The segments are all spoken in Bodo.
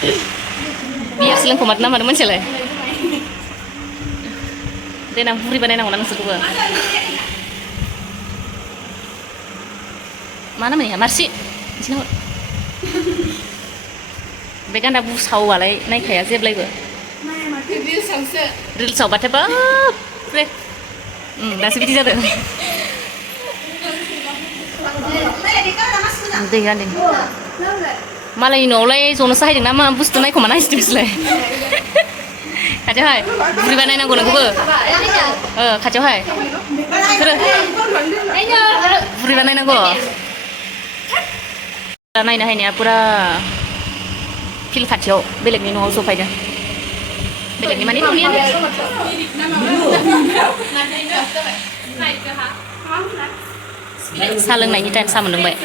Biar selingkuh mat nama teman celai. Dia nang puri banai nang orang setua. Mana mana ya Marsi? Sini. Bekan dah busau walai naik kaya siap lagi. Real sobat apa? Pre. Dah seperti itu. Deh kan deh. Malah ini oleh sono sahih dengan nama bus tu naik kemana sih bisle. Kacau hai. Beri mana nang guna gua? Kacau hai. Beri mana nang gua? Naik naik ni pura fil kacau. Belak ni no sofa aja. Belak ni mana ni ni? Saling naik ni time sama dong baik.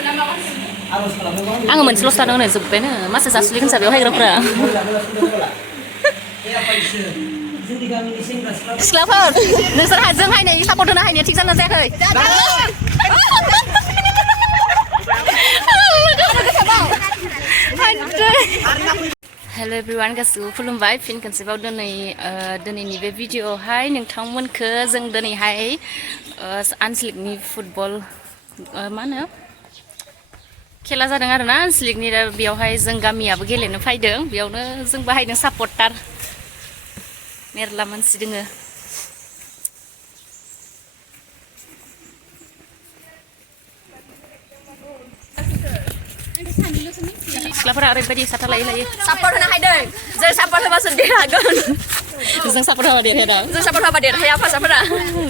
Aku menclos tanah ni sebenarnya masa sasuli kan sabi orang kira. Selamat. Nusar hazang hai ni, support na hai ni, ঠিক জানা যায় kai. Hello everyone, gasu खुलुमबाय फिन खनसेबाव दिनैनि बे भिडिअआवहाय नोंथांमोनखौ जों दिनैहाय आनसलिकनि फुटबल मा होनो खेला जादों आरोना आनसलिकनि बेयावहाय जों गामियाबो गेलेनो फैदों बेयावनो जों बाहायदों सापर्टार मेरला मानसि दोङो सिख्लाफोरा ओरैबायदि साथा लायै लायै सापर्ट होनो हायदों जों सापर्ट होबासो देरहागोन जों सापर्ट होबा देरहाया जों सापर्ट होबा देरहाया फासाफोरा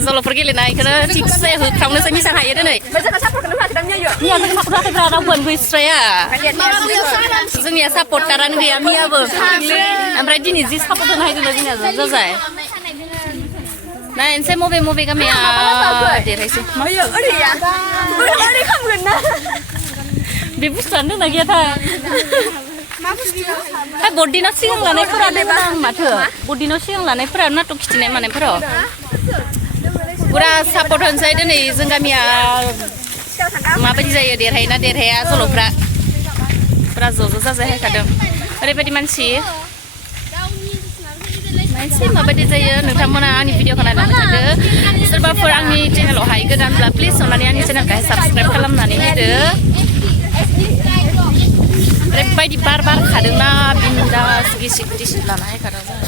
जलफोर गेलेनायखौनो थिगसे होख्रावनोसो मिसार हायो दिनै जोंहा सापर्ट होनो हाखै मियायो मिया जों सापर्ट होआखैब्रा रावबोआनो गैस्राया जोंनिया सापर्टारानो गैया मियाबो ओमफ्राय दिनै जि सापर्ट होनो हायदों जोंनिया जाजाय नायनोसै मबे गामिया देरहायसै मायो ओरैया ओरै खामगोन ना बे बुस्थुआनो दंना गैयाथाय मा बुस्थु हा बर्डिनाव सिगां लानायफोरा देबां माथो बर्डिनाव सिगां लानायफोरा नाटक खिथिनाय मानायफोराव पुरा सापर्ट होनसै दिनै जों गामिया माबायदि जायो देरहायोना देरहाया जलफ्रा पुरा ज' जाजाय हायखादों ओरैबायदि मानसि नायसै माबायदि जायो नोंथांमोना आंनि भिडिअखौ नायलांबाय थादो सोरबाफोर आंनि चेनेलावहाय गोदानब्ला प्लिज अननानै आंनि चेनेलखौहाय साबस्क्राइब खालामनानै होदो ओरैबायदि बार खादोंना बिन्दास गिसिब टिसिब लाना हायखादों जोङो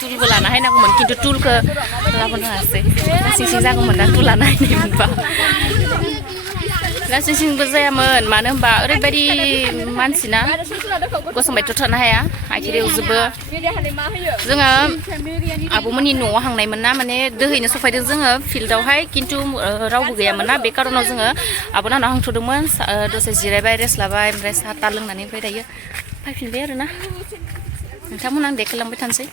टुलबो लाना हायनांगौमोन खिन्थु टुलखौ लाबोनो हायासै लासिं जागौमोन ना टुल लाना हायनाय मोनबा लासिंबो जायामोन मानो होनबा ओरैबायदि मानसिना गसंबायथ' थानो हाया आथिं रेवजोबो जोङो आब'मोननि न'आव हांनायमोन ना माने दोहैनो सफायदों जोङो फिल्डआवहाय खिन्थु रावबो गैयामोन ना बे कारनाव जोङो आब'नाव हांथ'दोंमोन दसे जिरायबाय रेस्ट लाबाय ओमफ्राय साहा ता लोंनानै ओमफ्राय दायो फैफिनबाय आरोना नोंथांमोन आं देखायलांबाय थानोसै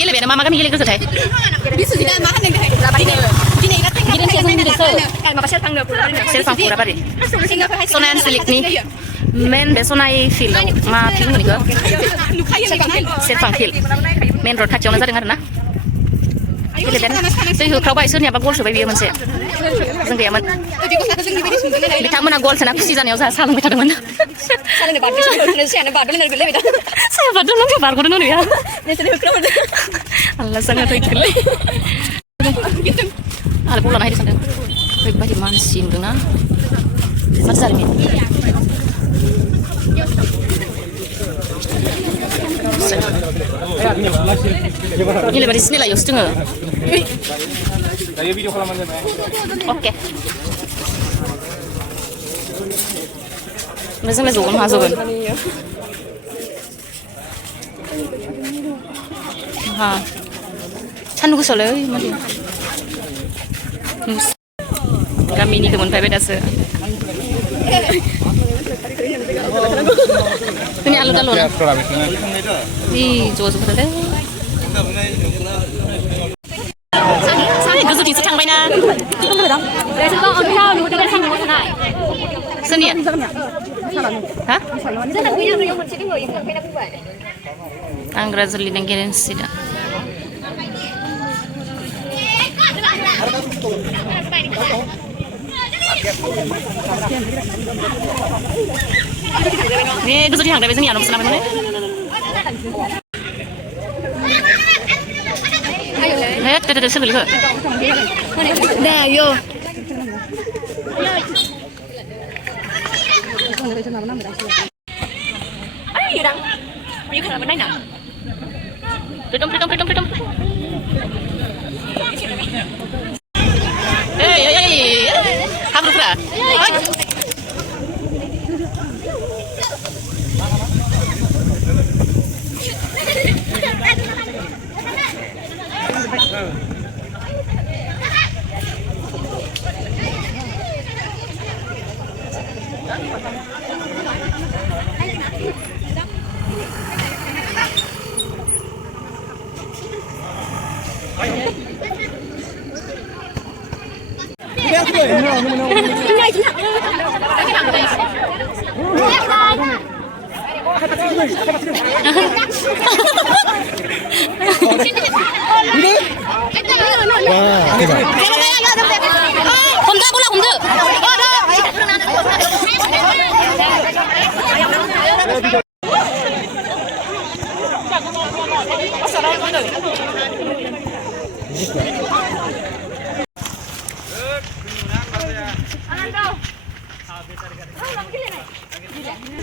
गेलेबाय मा गामि गेलेग्रोथाय सेरफां फुराबारि सनाय आनसलिकनि मेन बे सनाय फिल्डआव मा फिल्ड होनो बेखौ सेरफां फिल्ड मेन रड खाथियावनो जादों आरोना गेलेबाय दै होख्रावबाय सोरनियाबा गल सोबाय बियो मोनसे जों गैयामोन बिथांमोना गल सोना खुसि जानायाव जोंहा साहा लोंबाय थादोंमोन साया बारदों बारग'दों नुया आल्ला जोङो थैगोनलै आरो बल लाना हायदों सानदों ओरैबायदि मानसि नुदोंना मा जादों गेलेबारि सिनायलायावसो दोङो अके ओमफ्राय जोंलाय जगोन मा जगोन सान्दुं गोसालै मादि गामिनिखौ मोनफैबाय दासो जोंनि आलु दालु जि ज' जोबथारदे गोजौथिंसो थांबायना सोरनिया हा आं राजुलिनो गेलेनोसै दा Nih, itu sudah hàng sini pesan apa mana? Lihat, tidak sebeli kok. Dah, yo. Ay, dang. Ini kenapa naik nak? Pedom. Hey. Hamru pula. 검자 몰라 검자.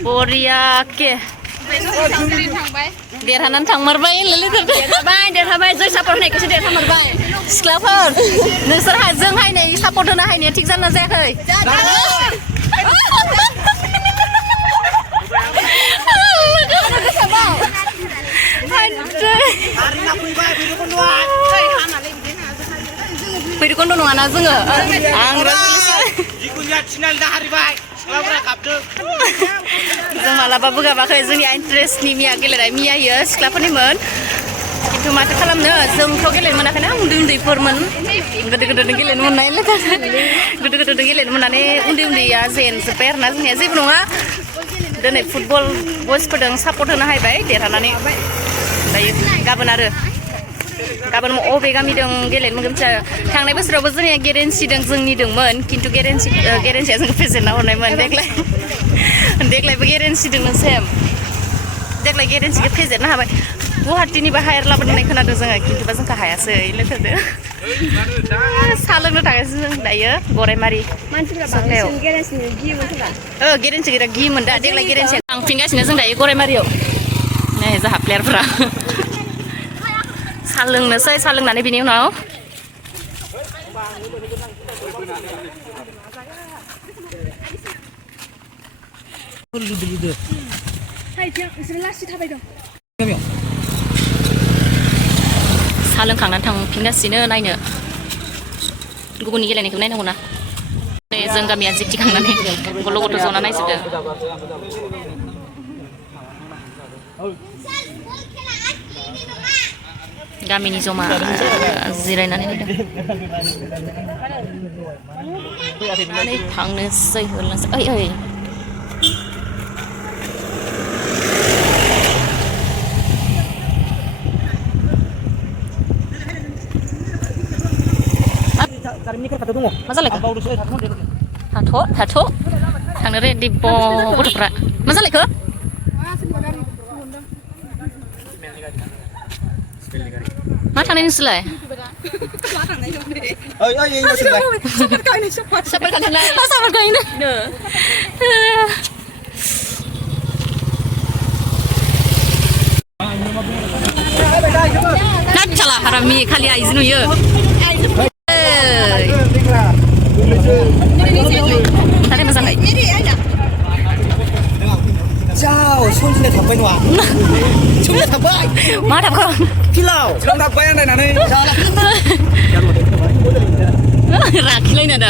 Boriake. Derhanan थांमारबाय देरहाबाय जय सापर्ट होनायखौसो देरहामारबाय सिख्लाफोर नोंसोरहा जोंहाय नै सापर्ट होनो हायनाया थिग जाना जायाखै फैदोखौनो नङाना जोङो आं जिकुनिया थिनाल दाहारिबाय सिख्लाफोरा गाबदों जों मालाबाबो गाबाखै जोंनि इन्ट्रेस्टनि मिया गेलेनाय मियायो सिख्लाफोरनिमोन खिन्थु माथो खालामनो जोंथ' गेलेनो मोनाखैना उन्दैफोरमोन गोदो गेलेनो मोननाय गोदो गेलेनो मोननानै उन्दैया जेनजोब्बाय आरोना जोंनिया जेबो नङा दिनै फुटबल बयसफोरजों सापर्ट होनो हायबाय देरहानानै दायो गाबोन अबे गामिदों गेलेनो मोनगोन थांनाय बोसोरावबो जोंनिया गेरेन्सिदों जोंनिदोंमोन खिन्थु गेरेन्सिया जोंखौ फेजेनना हरनायमोन देग्लायबो गेरेन्सिदोंनो सेम देग्लाय गेरेन्सिखौ फेजेननो हाबाय गुवाहाटीनिबो हायार लाबोनाय खोनादों जोङो खिन्थुबा जोंखौ हायासै लोगोदो साहा लोंनो थांगासो जों दायो गरायमारि गेरेन्सि गिरा गियोमोन दा देग्लाय गेरेन्सिया थांफिनगासिनो जों दायो गरायमारियाव नै जाहा प्लेयारफोरा साहा लोंनोसै साहा लोंनानै बिनि उनाव साहा लोंखांनानै थांफिनगासिनो नायनो गुबुननि गेलेनायखौ नायनांगौ ना जों गामिया जिथिखांनानै गथ' जना नायजोबदों गामिनि जमा जिरायनानै नायदों थांनोसै होलांसै ओइ मा जालायखो थाथ' थांनो रेडि गथ'फ्रा मा जालायखो मा थांनाय नोंसोरलाय सापात गायनो नाचाला हारामि खालि आइजो नुयो थानाय मोजाङै Ciao, 손질에 답변이 와. 손질에 답변. मा थाबखौ 필라우. 지금 답변이 안 나네. 라키라이나 다.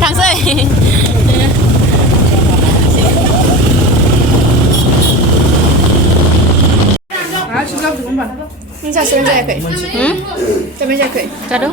당서이. Mình sẽ ra kệ. Cho mình ra kệ. Ra đâu?